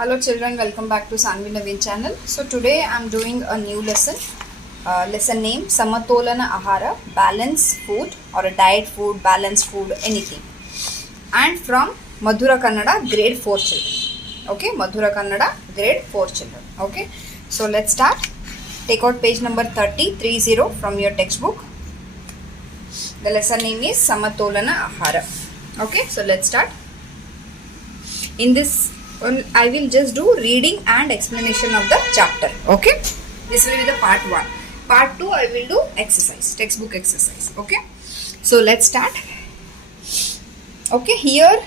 Hello children, welcome back to Sanvi Naveen channel. So today I am doing a new lesson. Lesson name Samatolana Ahara, balance food or a diet food, balanced food, anything. And from Madhura Kannada grade 4 children. Okay, Madhura Kannada grade 4 children. Okay, so let's start. Take out page number 30 from your textbook. The lesson name is Samatolana Ahara. Okay, so let's start. In this I will just do reading and explanation of the chapter. Okay, this will be the part 1. Part 2 I will do exercise, textbook exercise. Okay, so let's start. Okay, here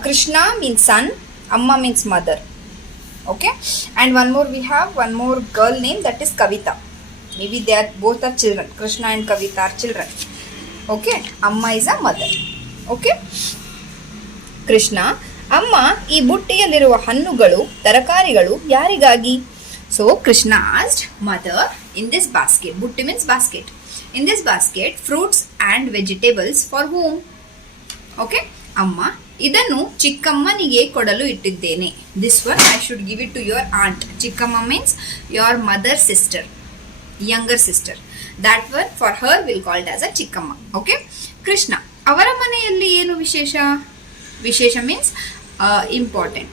Krishna means son, Amma means mother. Okay, and we have one more girl name, that is Kavita. Maybe they are both are children. Krishna and Kavita are children. Okay, Amma is a mother. Okay, Krishna, ಅಮ್ಮ ಈ ಬುಟ್ಟಿಯಲ್ಲಿರುವ ಹಣ್ಣುಗಳು ತರಕಾರಿಗಳು ಯಾರಿಗಾಗಿ? So Krishna asked mother, in this basket, butti means basket, in this basket fruits and vegetables for whom? Okay, ಅಮ್ಮ ಇದನ್ನು ಚಿಕ್ಕಮ್ಮನಿಗೆ ಕೊಡಲು ಇಟ್ಟಿದ್ದೇನೆ. This one I should give it to your aunt. ಚಿಕ್ಕಮ್ಮ means your mother sister, younger sister. That one for her will called as a ಚಿಕ್ಕಮ್ಮ. Okay, Krishna, ಅವರ ಮನೆಯಲ್ಲಿ ಏನು ವಿಶೇಷ? ವಿಶೇಷ means important.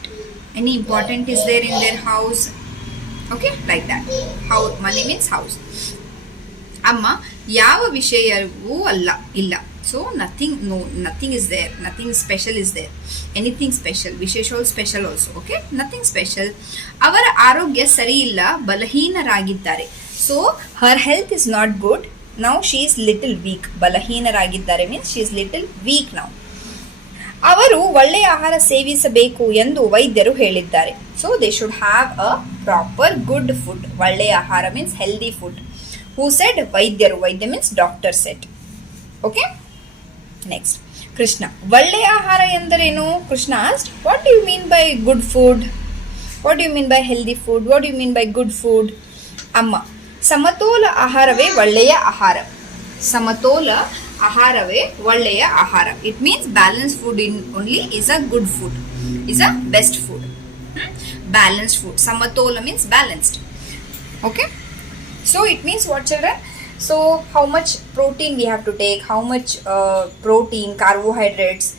Any important is there in their house? Okay, like that. How money means house. Amma ಯಾವ ವಿಷಯವೂ ಅಲ್ಲ ಇಲ್ಲ. So nothing is there. Nothing special is there. Anything special. ವಿಶೇಷ special also. Okay, nothing special. ಅವರ ಆರೋಗ್ಯ ಸರಿ ಇಲ್ಲ, ಬಲಹೀನರಾಗಿದ್ದಾರೆ. So her health is not good. Now she is little weak. ಬಲಹೀನರಾಗಿದ್ದಾರೆ means she is little weak now. ಅವರು ಒಳ್ಳೆಯ ಆಹಾರ ಸೇವಿಸಬೇಕು ಎಂದು ವೈದ್ಯರು ಹೇಳಿದ್ದಾರೆ. So they should have a proper good food. ಒಳ್ಳೆಯ ಆಹಾರ means healthy food. Who said? ವೈದ್ಯರು. ವೈದ್ಯ means doctor said. Okay, next Krishna, ಒಳ್ಳೆಯ ಆಹಾರ ಎಂದರೇನು? Krishna asked, what do you mean by good food? What do you mean by healthy food? What do you mean by good food? ಅಮ್ಮ, ಸಮತೋಲ ಆಹಾರವೇ ಒಳ್ಳೆಯ ಆಹಾರ. ಸಮತೋಲ ಆಹಾರವೇ ಒಳ್ಳೆಯ ಆಹಾರ. It means balance food in only is a good food, is a best food. Balanced food. ಸಮತೋಲ means balanced. Okay, so it means what children? So how much protein we have to take, how much protein, carbohydrates,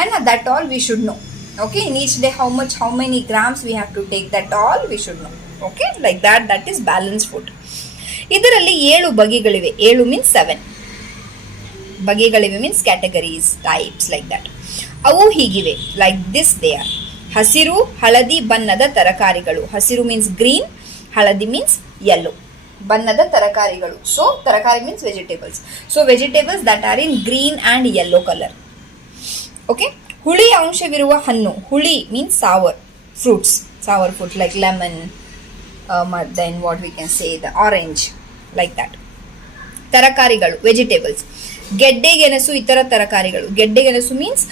and that all we should know. Okay, in each day how many grams we have to take, that all we should know. Okay, like that is balanced food. ಇದರಲ್ಲಿ 7 ಬಗೆಗಳಿವೆ. 7 means 7 ಬಗೆಗಳಿವೆ means categories, types, like that. ಅವು ಹೀಗಿವೆ, like this they are. ಹಸಿರು ಹಳದಿ ಬಣ್ಣದ ತರಕಾರಿಗಳು. ಹಸಿರು means green, ಹಳದಿ means yellow. ಬಣ್ಣದ ತರಕಾರಿಗಳು. So ತರಕಾರಿ means vegetables. So vegetables that are in green and yellow color. Okay, ಹುಳಿ ಅಂಶವಿರುವ ಹಣ್ಣು. ಹುಳಿ means sour fruits, sour fruit like lemon, then what we can say, the orange, like that. ತರಕಾರಿಗಳು vegetables. ಗೆಡ್ಡೆಗೆಣಸು ಇತರ ತರಕಾರಿಗಳು. ಗೆಡ್ಡೆಗೆಣಸು means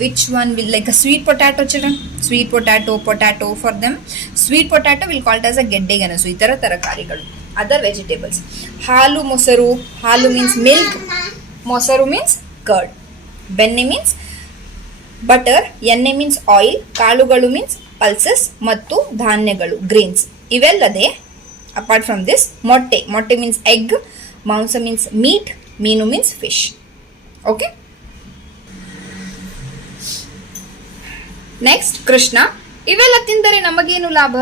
which one will, like a sweet potato children, sweet potato for them, sweet potato will called as a ಗೆಡ್ಡೆಗೆಣಸು. ಇತರ ತರಕಾರಿಗಳು, other vegetables. ಹಾಲು ಮೊಸರು. ಹಾಲು means milk, ಮೊಸರು means curd, ಬೆಣ್ಣೆ means butter, ಎಣ್ಣೆ means oil, ಕಾಳುಗಳು means pulses ಮತ್ತು ಧಾನ್ಯಗಳು ಗ್ರೀನ್ಸ್. ಇವೆಲ್ಲದೆ ಅಪಾರ್ಟ್ ಫ್ರಮ್ ದಿಸ್ ಮೊಟ್ಟೆ. ಮೊಟ್ಟೆ ಮೀನ್ಸ್ ಎಗ್, ಮಾಂಸ ಮೀನ್ಸ್ ಮೀಟ್, ಮೀನು means fish. Okay, next Krishna, ಇವೆಲ್ಲ ತಿಂದರೆ ನಮಗೇನು ಲಾಭ?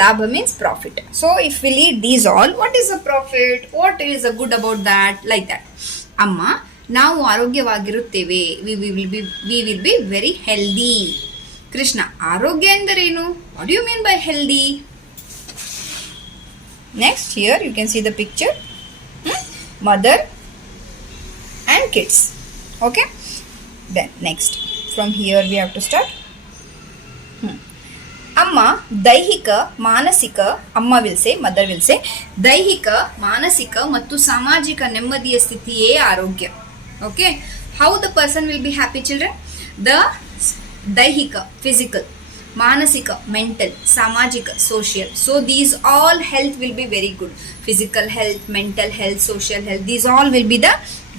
ಲಾಭ means profit. So if will eat these all, what is a profit? What is a good about that? Like that. ಅಮ್ಮ, ನಾವು ಆರೋಗ್ಯವಾಗಿರುತ್ತೇವೆ. We will be very healthy. Krishna, ಆರೋಗ್ಯ ಎಂದರೇನು? What do you mean by healthy? Next, here you can see the picture, mother and kids. Okay, then next from here we have to start. Amma daihika manasika, amma will say, mother will say, daihika manasika mattu samajika ನೆಮ್ಮದಿಯ ಸ್ಥಿತಿಯೇ ಆರೋಗ್ಯ. Okay, how the person will be happy children? The daihika physical, manasika mental, samajika social. So these all health will be very good. Physical health, mental health, social health, these all will be the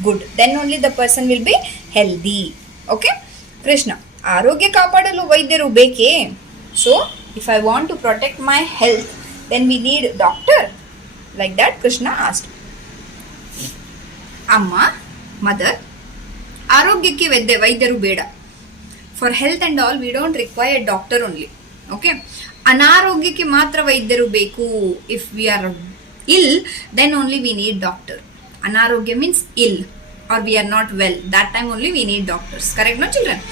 good. Then only the person will be healthy. Okay, Krishna, ಆರೋಗ್ಯ ಕಾಪಾಡಲು ವೈದ್ಯರು ಬೇಕೇ? So if I want to protect my health, then we need doctor. Like that Krishna asked. ಅಮ್ಮ, mother, ಆರೋಗ್ಯಕ್ಕೆ ವೈದ್ಯರು ಬೇಡ. For health and all we don't require doctor only. Okay, ಅನಾರೋಗ್ಯಕ್ಕೆ ಮಾತ್ರ ವೈದ್ಯರು ಬೇಕು. If we are ill, then only we need doctor. ಅನಾರೋಗ್ಯ means ill are we are not well, that time only we need doctors. Correct no children?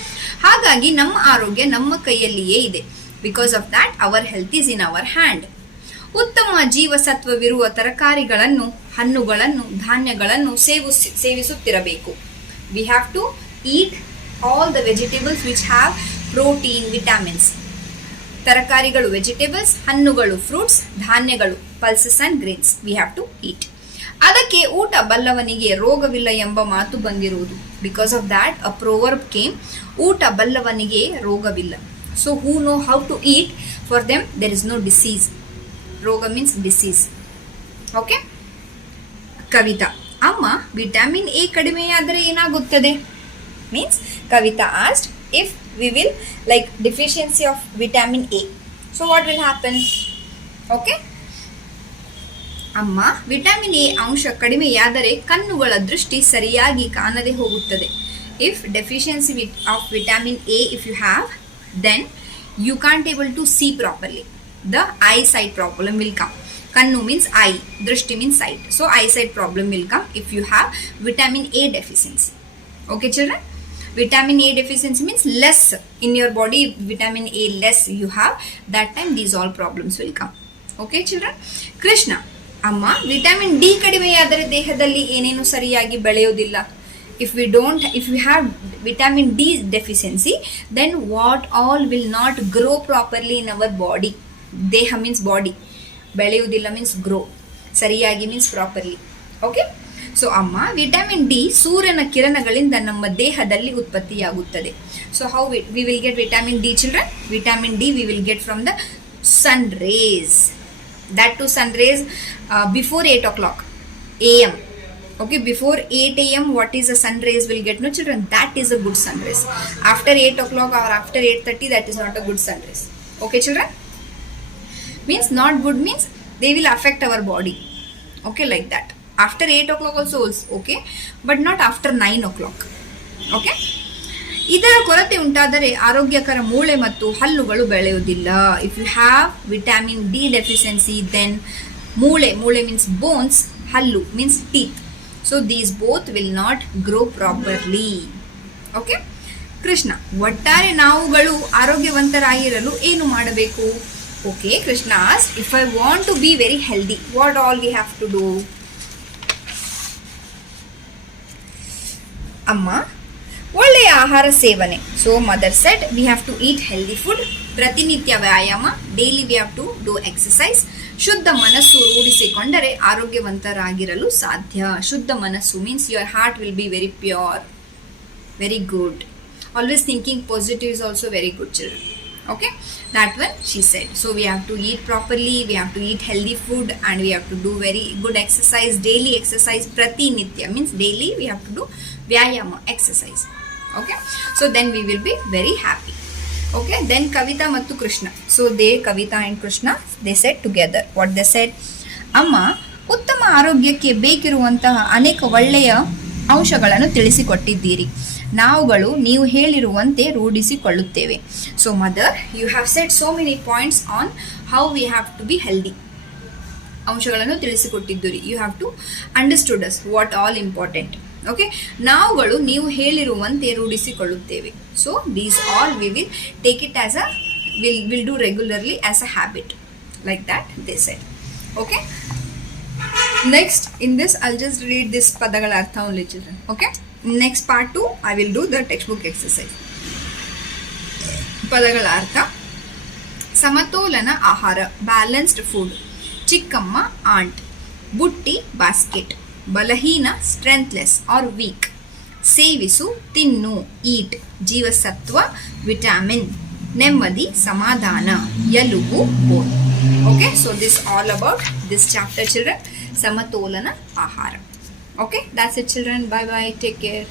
ಹಾಗಾಗಿ ನಮ್ಮ ಆರೋಗ್ಯ ನಮ್ಮ ಕೈಯಲ್ಲಿಯೇ ಇದೆ. Because of that our health is in our hand. ಉತ್ತಮ ಜೀವಸತ್ವವಿರುವ ತರಕಾರಿಗಳನ್ನು, ಹಣ್ಣುಗಳನ್ನು, ಧಾನ್ಯಗಳನ್ನು ಸೇವಿಸುತ್ತಿರಬೇಕು. V have to eat all the vegetables which have protein, vitamins. ತರಕಾರಿಗಳು ವೆಜಿಟೇಬಲ್ಸ್, ಹಣ್ಣುಗಳು ಫ್ರೂಟ್ಸ್, ಧಾನ್ಯಗಳು pulses and grains we have to eat. ಅದಕ್ಕೆ ಊಟ ಬಲ್ಲವನಿಗೆ ರೋಗವಿಲ್ಲ ಎಂಬ ಮಾತು ಬಂದಿರುವುದು. Because of that a proverb came, ಊಟ ಬಲ್ಲವನಿಗೆ ರೋಗವಿಲ್ಲ. So who know how to eat, for them there is no disease. ರೋಗ ಮೀನ್ಸ್ ಡಿಸೀಸ್. ಓಕೆ. ಕವಿತಾ, ಅಮ್ಮ, ವಿಟಮಿನ್ ಎ ಕಡಿಮೆಯಾದರೆ ಏನಾಗುತ್ತದೆ? Means Kavita asked if we will like deficiency of vitamin A, so what will happen? Okay. ಅಮ್ಮ, vitamin A ಅಂಶ ಕಡಿಮೆಯಾದರೆ ಕಣ್ಣುಗಳ ದೃಷ್ಟಿ ಸರಿಯಾಗಿ ಕಾಣದೆ ಹೋಗುತ್ತದೆ. If deficiency of vitamin A if you have, then you can't able to see properly. The eyesight problem will come. Kannu means eye, drishti means sight. So eyesight problem will come if you have vitamin A deficiency. Okay children? Vitamin A deficiency means less in your body, vitamin A less you have, that time these all problems will come. Okay children? Krishna, amma, vitamin D ಕಡಿಮೆಯಾದರೆ ದೇಹದಲ್ಲಿ ಏನೇನು ಸರಿಯಾಗಿ ಬೆಳೆಯೋದಿಲ್ಲ. If we have vitamin D deficiency, then what all will not grow properly in our body. Deha means body. ಬೆಳೆಯುವುದಿಲ್ಲ means grow. ಸರಿಯಾಗಿ means properly. Okay? So ಅಮ್ಮ, vitamin D ಸೂರ್ಯನ ಕಿರಣಗಳಿಂದ ನಮ್ಮ ದೇಹದಲ್ಲಿ ಉತ್ಪತ್ತಿಯಾಗುತ್ತದೆ. So how we will get vitamin D children? Vitamin D we will get from the sun rays. That too sun rays before 8 o'clock AM. Okay, before 8 AM, what is the sun rays will get? No children, that is a good sun rays. After 8 o'clock or after 8:30, that is not a good sun rays. Okay children? Means not good means they will affect our body. Okay, like that. After 8 o'clock also okay, but not after 9 o'clock. Okay? ಇದರ ಕೊರತೆ ಉಂಟಾದರೆ ಆರೋಗ್ಯಕರ ಮೂಳೆ ಮತ್ತು ಹಲ್ಲುಗಳು ಬೆಳೆಯುವುದಿಲ್ಲ. If you have vitamin D deficiency, then ಮೂಳೆ means bones, hallu means teeth. So these both will not grow properly. Okay? Krishna, ಒಟ್ಟಾರೆ ನಾವುಗಳು ಆರೋಗ್ಯವಂತರಾಗಿರಲು ಏನು ಮಾಡಬೇಕು? Okay, Krishna asked, if I want to be very healthy, what all we have to do? ಅಮ್ಮ, ಒಳ್ಳೆಯ ಆಹಾರ ಸೇವನೆ. So mother said we have to eat healthy food. ಪ್ರತಿನಿತ್ಯ ವ್ಯಾಯಾಮ, daily we have to do exercise. ಶುದ್ಧ ಮನಸ್ಸು ರೂಢಿಸಿಕೊಂಡರೆ ಆರೋಗ್ಯವಂತರಾಗಿರಲು ಸಾಧ್ಯ. ಶುದ್ಧ ಮನಸ್ಸು means your heart will be very pure, very good. Always thinking positive is also very good children. Okay, that one she said. So we have to eat properly, we have to eat healthy food, and we have to do very good exercise, daily exercise. Pratinitya means daily we have to do vyayama, exercise. Okay, so then we will be very happy. Okay, then Kavita ಮತ್ತು Krishna. So they, Kavita and Krishna, they said together what they said. ಅಮ್ಮ, ಉತ್ತಮ ಆರೋಗ್ಯಕ್ಕೆ ಬೇಕಿರುವಂತಹ ಅನೇಕ ಒಳ್ಳೆಯ ಅಂಶಗಳನ್ನು ತಿಳಿಸಿಕೊಟ್ಟಿದ್ದೀರಿ. ನಾವುಗಳು ನೀವು ಹೇಳಿರುವಂತೆ ರೂಢಿಸಿಕೊಳ್ಳುತ್ತೇವೆ. So mother, you have said so many points on how we have to be healthy. ಅಂಶಗಳನ್ನು ತಿಳಿಸಿಕೊಟ್ಟಿದ್ದೀರಿ. You have to understood us what all important. Okay, ನಾವುಗಳು ನೀವು ಹೇಳಿರುವಂತೆ ರೂಢಿಸಿಕೊಳ್ಳುತ್ತೇವೆ. So these all we will take it as a will do regularly as a habit. Like that they said. Okay, next in this I'll just read this padagala artha only children. Okay, next part 2 I will do the textbook exercise. Padagala artha: samatolana ahara, balanced food. Chikkamma, aunt. Butti, basket. Balahina, strengthless or weak. Sevisu, tinnu, eat. Jeevasatva, vitamin. Nemmadi, samadhana. Yalugu, bone. Okay, so this all about this chapter children. Samatolana ahara. Okay, that's it children. Bye bye, take care.